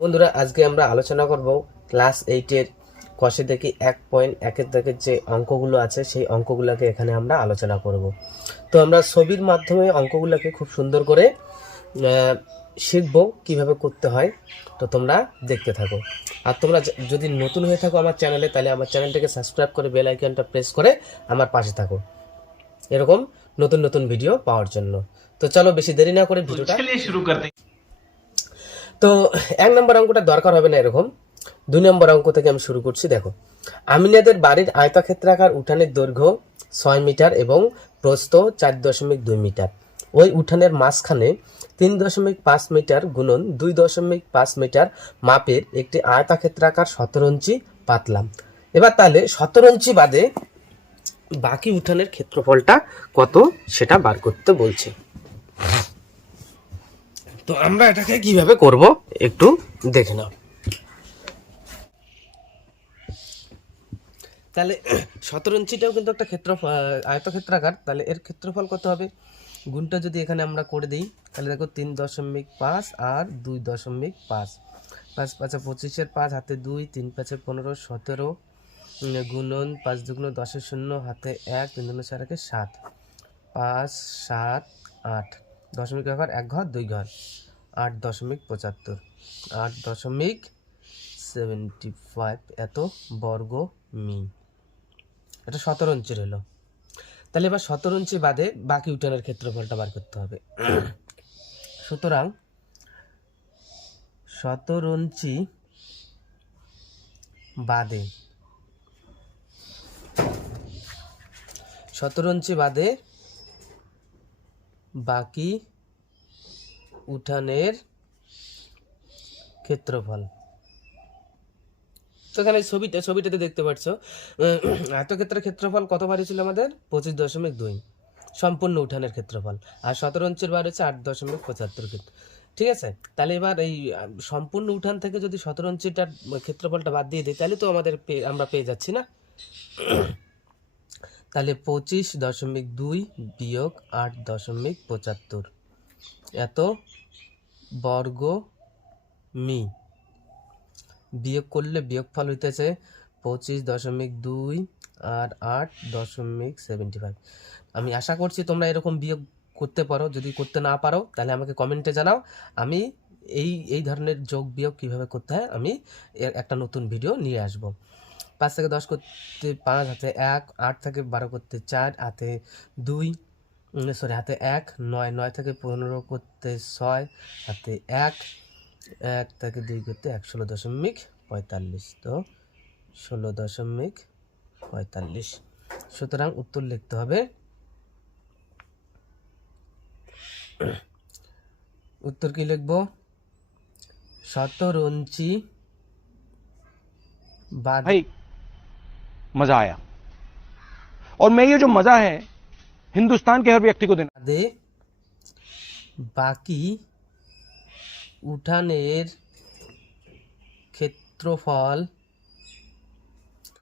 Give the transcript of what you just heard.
বন্ধুরা, আজকে আমরা আলোচনা করব ক্লাস 8 এর কষে দেখি 1.1 এর যে অঙ্কগুলো আছে সেই অঙ্কগুলোকে এখানে আমরা আলোচনা করব। তো আমরা ছবির মাধ্যমে অঙ্কগুলোকে খুব সুন্দর করে শিখব কিভাবে করতে হয়। তো তোমরা দেখতে থাকো। আর তোমরা যদি নতুন হয়ে থাকো আমার চ্যানেলে, তাহলে আমার চ্যানেলটাকে সাবস্ক্রাইব করে বেল আইকনটা প্রেস করে আমার পাশে থাকো এরকম নতুন নতুন ভিডিও পাওয়ার জন্য। তো চলো বেশি দেরি না করে ভিডিওটা শুরু করতে। তো 1 নম্বর অঙ্কটা দরকার হবে না এরকম। 2 নম্বর অঙ্ক থেকে আমি শুরু করছি। দেখো, আমিনাদের বাড়ির আয়তক্ষেত্রাকার উঠানের দৈর্ঘ্য 6 মিটার এবং প্রস্থ 4.2 মিটার। ওই উঠানের মাঝখানে 3.5 মিটার গুণন 2.5 মিটার মাপের একটি আয়তক্ষেত্রাকার 17 ইঞ্চি পাতলাম। এবার তাহলে 17 ইঞ্চি বাদে বাকি উঠানের ক্ষেত্রফলটা কত সেটা বার করতে বলছে। তো আমরা এটাকে কিভাবে করব একটু দেখে নাও। তাহলে 17 ইঞ্চিটাও কিন্তু একটা আয়তক্ষেত্রাকার, তাহলে এর ক্ষেত্রফল কত হবে? গুণটা যদি এখানে আমরা করে দিই তাহলে দেখো 3.5 আর 2.5, 5 5 25 5 হাতে 2, 3 5 15 17 গুণন 5 2 10 শূন্য হাতে 1 3 2 4 7 5 7 8 দশমিক আকার 1 ঘর 2 ঘর 8.75 8.75 এত বর্গ মি। এটা 17 ইঞ্চির হলো। তাহলে এবার 17 ইঞ্চি বাদে বাকি উঠানের ক্ষেত্রফলটা বার করতে হবে। সুতরাং 17 ইঞ্চি বাদে 17 ইঞ্চি বাদে বাকি উঠানের ক্ষেত্রফল। তো এখানে ছবিটাতে দেখতে পাচ্ছ আয়তক্ষেত্রের ক্ষেত্রফল কত বাড়ি ছিল আমাদের? 25.2 সম্পূর্ণ উঠানের ক্ষেত্রফল। আর 17 ইঞ্চির বার হচ্ছে 8.75। ঠিক আছে, তাহলে এবার এই সম্পূর্ণ উঠান থেকে যদি 17 ইঞ্চিটার ক্ষেত্রফলটা বাদ দিয়ে দিই তাহলে তো আমরা পেয়ে যাচ্ছি না। তাহলে 25.2 বিয়োগ 8.75 এত বর্গ মি। বিয়োগ করলে বিয়োগফল হইতেছে 25.2 আর 8.75। আমি আশা করছি তোমরা এরকম বিয়োগ করতে পারো। যদি করতে না পারো তাহলে আমাকে কমেন্টে জানাও। আমি এই ধরনের যোগ বিয়োগ কিভাবে করতে হয় আমি একটা নতুন ভিডিও নিয়ে আসব। 5 থেকে 10 করতে 5 হাতে 1, 8 থেকে 12 করতে 4 হাতে 2 হাতে 1, 9 থেকে 15 করতে 6 হাতে 1 থেকে 2 করতে 16.45। তো 16.45। সুতরাং উত্তর লিখতে হবে, উত্তর কি লিখবো? 17 ইঞ্চি भाई मजा आया और मैं ये जो मजा है हिंदुस्तान के हर व्यक्ति को देना বাদে বাকি উঠানের ক্ষেত্রফল